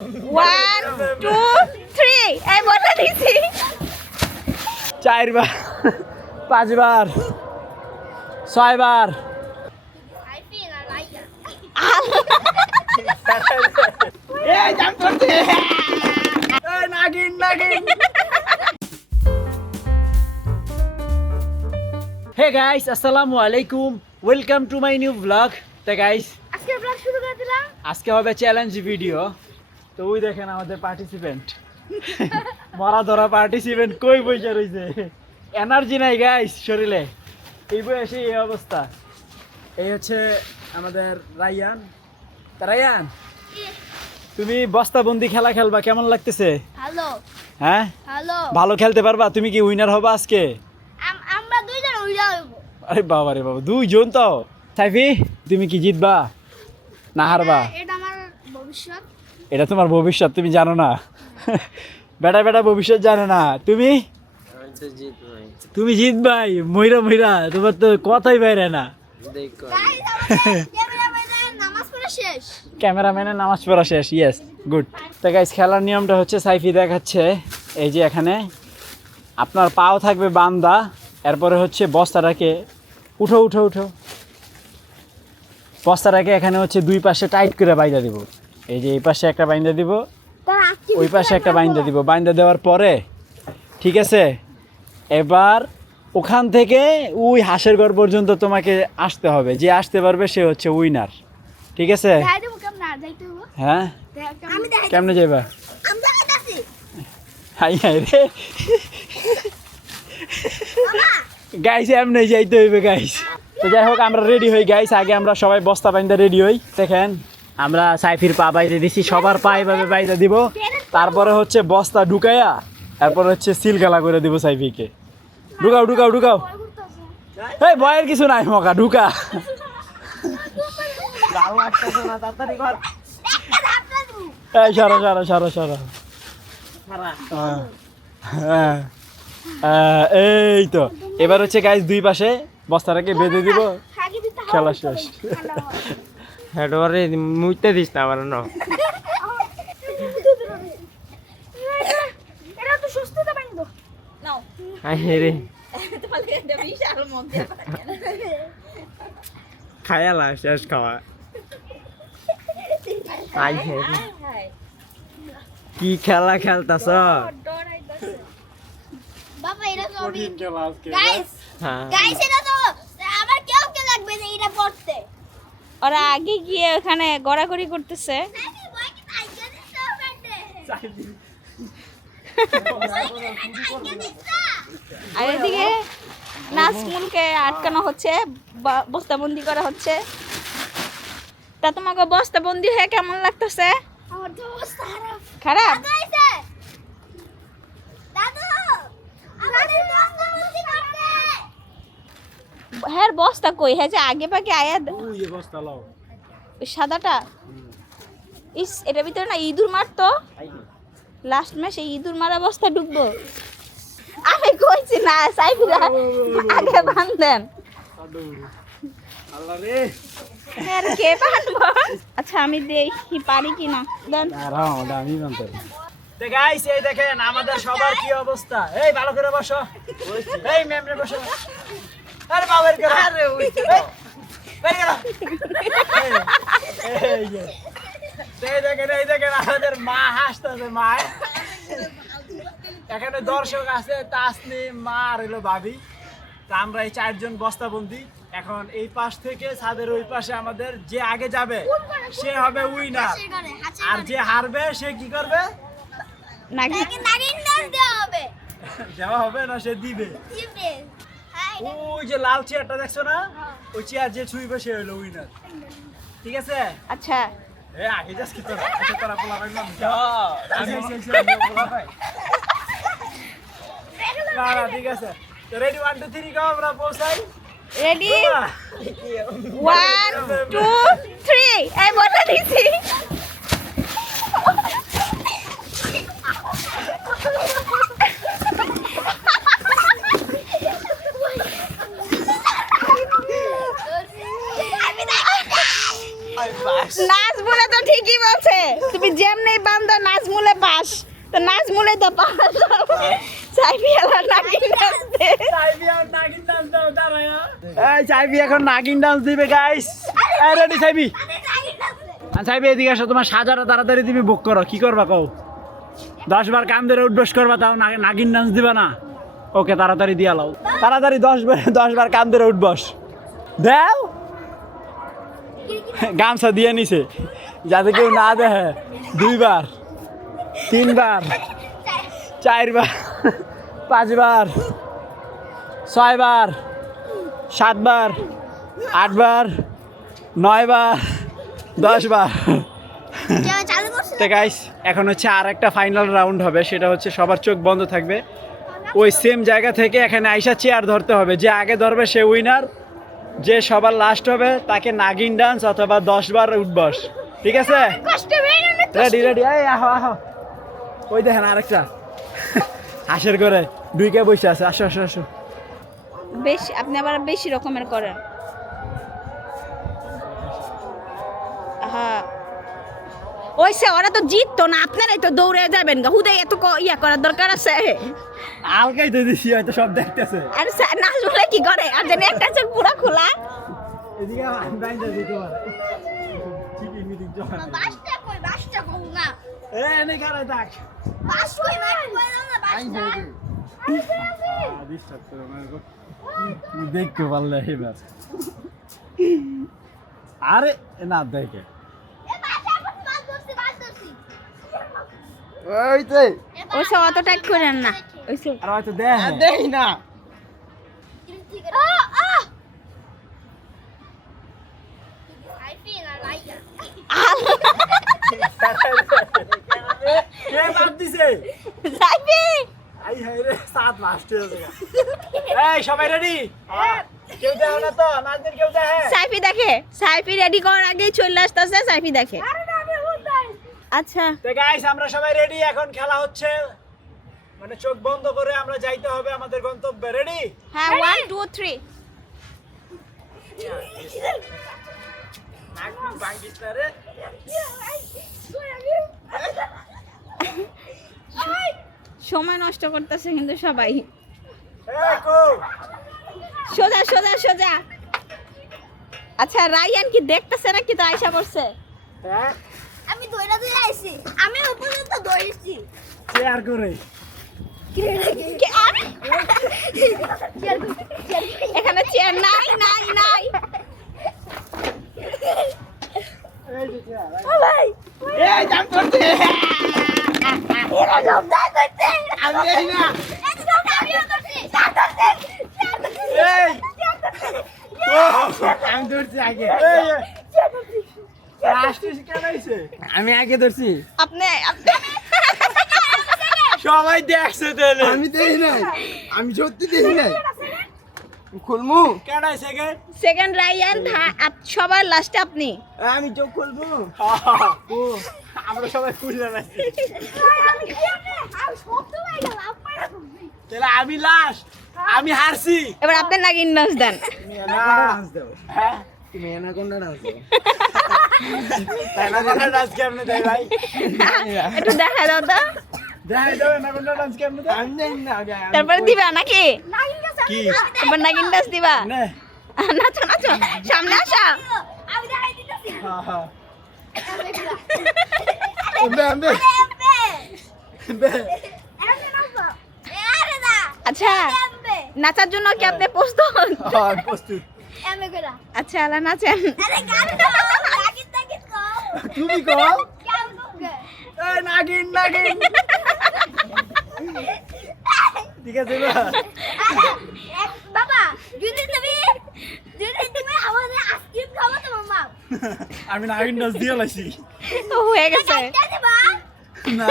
1 2 3 এই বলে দিছি 4 বার 5 বার 6 বার এই জাম করতে এই নাগিন হে গাইস আসসালামু আলাইকুম welcome to my new blog তো গাইস আজকে ব্লগ শুরু করে দিলাম আজকে হবে চ্যালেঞ্জ ভিডিও তো ওই দেখেন আমাদের পার্টিসিপেন্ট মরা ধরা পার্টিসিপেন্ট কই বইসা রইছে এনার্জি নাই গাইস শরীরে এই বয়সে এই অবস্থা এই হচ্ছে আমাদের রায়ান রায়ান তুমি বস্তাবন্দি খেলা খেলবা কেমন লাগতেছে হ্যালো হ্যাঁ হ্যালো ভালো খেলতে পারবা তুমি কি উইনার হবা আজকে আমরা দুইজন উইনার হইব আরে বাবা রে বাবা দুইজন তো সাইফি তুমি কি জিতবা না হারবা এটা আমার ভবিষ্যৎ এটা তোমার ভবিষ্যৎ তুমি জানো না বেটা বেটা ভবিষ্যৎ জানো না তুমি তুমি জিতবাই মইরা তোমার তো কথাই বাইরে না ক্যামেরাম্যানের নামাজ পড়া শেষ ইয়েস গুড তো গাইস খেলার নিয়মটা হচ্ছে সাইফি দেখাচ্ছে এই যে এখানে আপনার পাও থাকবে বান্দা এরপরে হচ্ছে বস্তাটাকে উঠো বস্তাটাকে এখানে হচ্ছে দুই পাশে টাইট করে বাইন্দা দিব এই যে এই পাশে একটা বাইন্দা দিব ওই পাশে একটা বাইন্দা দিব বাইন্দা দেওয়ার পরে ঠিক আছে এবার ওখান থেকে ওই হাঁসের ঘর পর্যন্ত তোমাকে আসতে হবে যে আসতে পারবে সে হচ্ছে উইনার ঠিক আছে হ্যাঁ কেমনে যাইবা হাই রে গাইস এমনি যাইতে হইবে গাইস তো যাই হোক আমরা রেডি হই গাইস আগে আমরা সবাই বস্তা বাইন্দা রেডি হই দেখেন আমরা সাইফির পা বাইতে দিছি সবার পা এভাবে বাইতে দিব তারপরে হচ্ছে বস্তা ঢুকাইয়া তারপর হচ্ছে সিলগালা করে দিব সাইফিকে ঢুকাও এই ভয়ের কিছু নাই মকা ঢুকা এই সারা এই তো এবার হচ্ছে গাইস দুই পাশে বস্তাটাকে বেঁধে দিব খেলা শেষ হেডওয়ারে মুইতে দিস না আমার না এটা তো সুস্থতা বানিয়ে নাও আই রে তোমাকে এটা বিশাল মজা খায়ালা শেষ খাওয়া আই রে কি খেলা খেলতাছ বাবা এটা তো আমি গাইস হ্যাঁ গাইস এটা তো আবার কে লাগবে যে এটা পড়তে ওরা আগে গিয়ে ওখানে গড়াগড়ি করতেছে আর এদিকে নাজমুলকে আটকানো হচ্ছে বস্তাবন্দি করা হচ্ছে তা তোমাকে বস্তাবন্দি হয়ে কেমন লাগতেছে খারাপ হ্যাঁ বস্তা কই হ্যাঁ যে আগে পাকে আয়া ওই সাদাটা ইস এটার ভিতরে না ইঁদুর মারতো লাস্ট মাসে ইঁদুর মারা বস্তা ঢুকবো আমি কইছি না সাইফুরা আগে বান্ধেন হ্যাঁ কে বানবো আচ্ছা আমি দেখি পারি কিনা দেন গাইস এই দেখেন আমাদের সবার কি অবস্থা এই ভালো করে বসো এই ম্যামরে বসো আরে বাবার করে আরে ওই এই দেখেন আমাদের মা হাসতেছে মা এখানে দর্শক আছে তাসনিম মা আর হলো ভাবি তা আমরা এই চারজন বস্তাবন্দি এখন এই পাশ থেকে ছাদের ওই পাশে আমাদের যে আগে যাবে সে হবে উইনার আর যে হারবে সে কি করবে দেওয়া হবে না সে দিবে ওই যে লাল চেয়ারটা দেখছো না ওই চেয়ার যে ছুঁইবে সে হলো উইনার ঠিক আছে আচ্ছা এ আগে যাস কি তোরা তোরা পোলা ভাই না না ঠিক আছে তো রেডি 1 2 3 গো আমরা পৌঁছাই রেডি 1 2 3 এই বলে দিছি নাচ বলে তো ঠিকই বলছে তুমি যেমনি বান্দা নাজমুলে পাস তো নাজমুলে তো পাস সাইফি আলা নাগিন ডান্স দে এই সাইবি এখন নাগিন ডান্স দিবে গাইস এই রেডি সাইবি সাইবি এদিকে আসো তোমার সাজাটা তাড়াতাড়ি তুমি বুক করো কি করবা কও 10 বার কাম ধরে উঠবস করবা তাও নাগিন ডান্স দিবা না ওকে তাড়াতাড়ি দিয়া লাও তাড়াতাড়ি 10 বার কাম ধরে উঠবস দাও গামছা দিয়ে নিছে যাতে কেউ না দেখে 2 বার 3 বার 4 বার 5 বার 6 বার 7 বার 8 বার 9 বার 10 বার তো গাইস এখন হচ্ছে আর একটা ফাইনাল রাউন্ড হবে সেটা হচ্ছে সবার চোখ বন্ধ থাকবে ওই সেম জায়গা থেকে এখানে আইসা চেয়ার ধরতে হবে যে আগে ধরবে সে উইনার যে সবার লাস্ট হবে তাকে নাগিন ডান্স অথবা 10 বার উঠবস ঠিক আছে রেডি রেডি এই আহো আহো ওই দেখেন আরেকটা হাসের করে দুইকে বসে আছে আসো আসো আসো বেশি আপনি আবার বেশি রকমের করেন হ্যাঁ ওইসে ওরা তো জিততো না আপনারাই তো দৌড়ে যাবেন গা হুদে এত ইয়া করার দরকার আছে আলকাই তো দিছি হয়তো সব দেখতেছে আর নাজমুলে কি করে আর জানি একটা চোখ পুরো খোলা এদিকে আমি বাইন্দা দিতে পারে চিঠি মিটিং জমা বাসটা কই না এ নে কারে ডাক বাস কই না বাসটা ডিস্টার্ব করে আমাকে দেখতে পারলে এবার আরে না দেখে এ বাসা বাস ধরছি ওই তো ওইসে অত টাইট করেন না ওইসে আর হয়তো দেখে দেই না আইপি না লাইয়া কে বাদ দিছে সাইফি আই হাই রে সাত লাস্ট হয়ে গেছে এই সবাই রেডি কেউ দেখো না তো নাচদের কেউ দেখে সাইফি দেখে সাইফি রেডি করার আগেই চলে আসতেছে সাইফি দেখে আচ্ছা তো গাইস আমরা সবাই রেডি এখন খেলা হচ্ছে মানে চোখ বন্ধ করে আমরা যাইতে হবে আমাদের গন্তব্যে রেডি হ্যাঁ 1 2 3 নাক ভাঙিস না রে সময় নষ্ট করতেছে কিন্তু সবাই এই কো সোজা সোজা সোজা আচ্ছা রায়ান কি দেখতেছে নাকি তো আয়শা পড়ছে হ্যাঁ আমি দৌড়া দিয়ে আইছি আমি উপরে তো দৌড়েছি শেয়ার করে কে আরে এখানে চেয়ার নাই নাই নাই এই যে চেয়ার ভাই এই জাম করতে এরা জমদা করতে আমি দেই না এই জমদা আমিও করছি এই আমি ধরছি আগে এই লাস্ট কেন হইছে আমি আগে ধরছি আপনি আপনি সবাই দেখছে তাহলে আমি দেই নাই আমি সত্যি দেই নাই খুলমু কেন হইছে গে সেকেন্ড রায়ান সবার লাস্টে আপনি আমি চোখ খুলবো ও আমরা সবাই খুলে নাইছি আমি শব্দ পাই গেলাম আপনারা তাহলে আমি লাস্ট আমি হারছি এবার আপনি নাগিন নাচ দেন ডান্স দাও হ্যাঁ তুমি এনাকোন্ডা ডান্স দাও তাই না কোন ডান্স কেমনে দেয় ভাই একটু দেখা দাও তো দেখাই দাও না কোন ডান্স কেমনে দেয় আমি দেই না তারপরে দিবা নাকি নাগিন গেছে কি এবার নাগিন নাচ দিবা নে নাচো নাচো সামনে আসো আমি দেখাই দিতেছি হ্যাঁ হ্যাঁ এমবে এমবে বে এমবে নাচো আরে না আচ্ছা এমবে নাচার জন্য কি আপনি প্রস্তুত হ্যাঁ প্রস্তুত এমবে করা আচ্ছা আলা নাচেন আরে গান গাও নাগিন নাগিন গাও তুমি কও কেমন করবে এই নাগিন নাগিন ঠিক আছে না বাবা যদি তুমি আমাদের আইসক্রিম খাবো তো মামা আমি নাগিন ডান্স দিয়ে লাইছি হয়ে গেছে দেবা না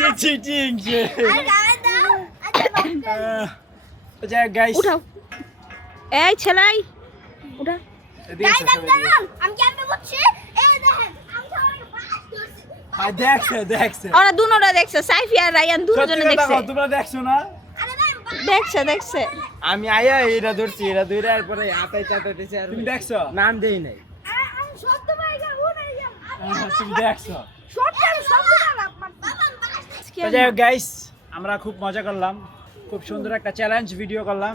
না চিটিং যে আরে গান দাও আচ্ছা যাই গাইস উঠাও এই ছেলাই উঠা গাই দাও আমি কেমনে বলছি এই দেখেন আমি সবাইকে বাস করছি হ্যাঁ দেখছে দেখছে ওরা দুনোটা দেখছে সাইফি আর রায়ান দুজনে দেখছে তোমরা দেখছো না আরে ভাই দেখছে দেখছে আমি আয়া এরা ধরছি এরা ধরে আর পরে হাতাই চাটাইতেছে আর তুমি দেখছো নাম দেই নাই আমি শব্দ পাই গেল ও নাই তুমি দেখছো তো যাই হোক গাইস, আমরা খুব মজা করলাম, খুব সুন্দর একটা চ্যালেঞ্জ ভিডিও করলাম।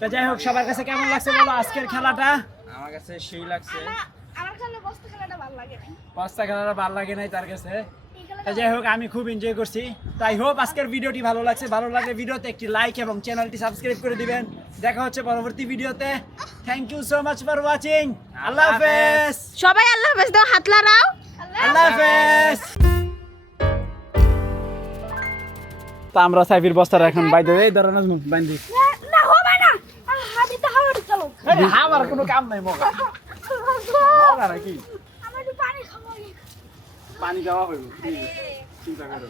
তো যাই হোক, সবার কাছে কেমন লাগছে বলো আজকের খেলাটা? আমার কাছে সেই লাগছে। আমার কাছে বস্তা খেলাটা ভালো লাগে না। পাঁচটা খেলাটা ভালো লাগে নাই তার কাছে। তো যাই হোক, আমি খুব এনজয় করছি। তাই হোপ আজকের ভিডিওটি ভালো লাগছে। ভালো লাগলে ভিডিওতে একটি লাইক এবং চ্যানেলটি সাবস্ক্রাইব করে দিবেন। দেখা হচ্ছে পরবর্তী ভিডিওতে। Thank you so much for watching. আল্লাহ হাফেজ। সবাই আল্লাহ হাফেজ দাও, হাত লাগাও। আল্লাহ হাফেজ। তা আমরা সাইফির বস্তাটা এখন বাইরে এই ধরনের বাইন্ধি। না হবে না, হাতিতে হাওয়াটা চলো। আমার কোনো কাম নাই মগা। মগা নাকি? আমার একটু পানি খাবো। পানি দেওয়া হইব। চিন্তা করো।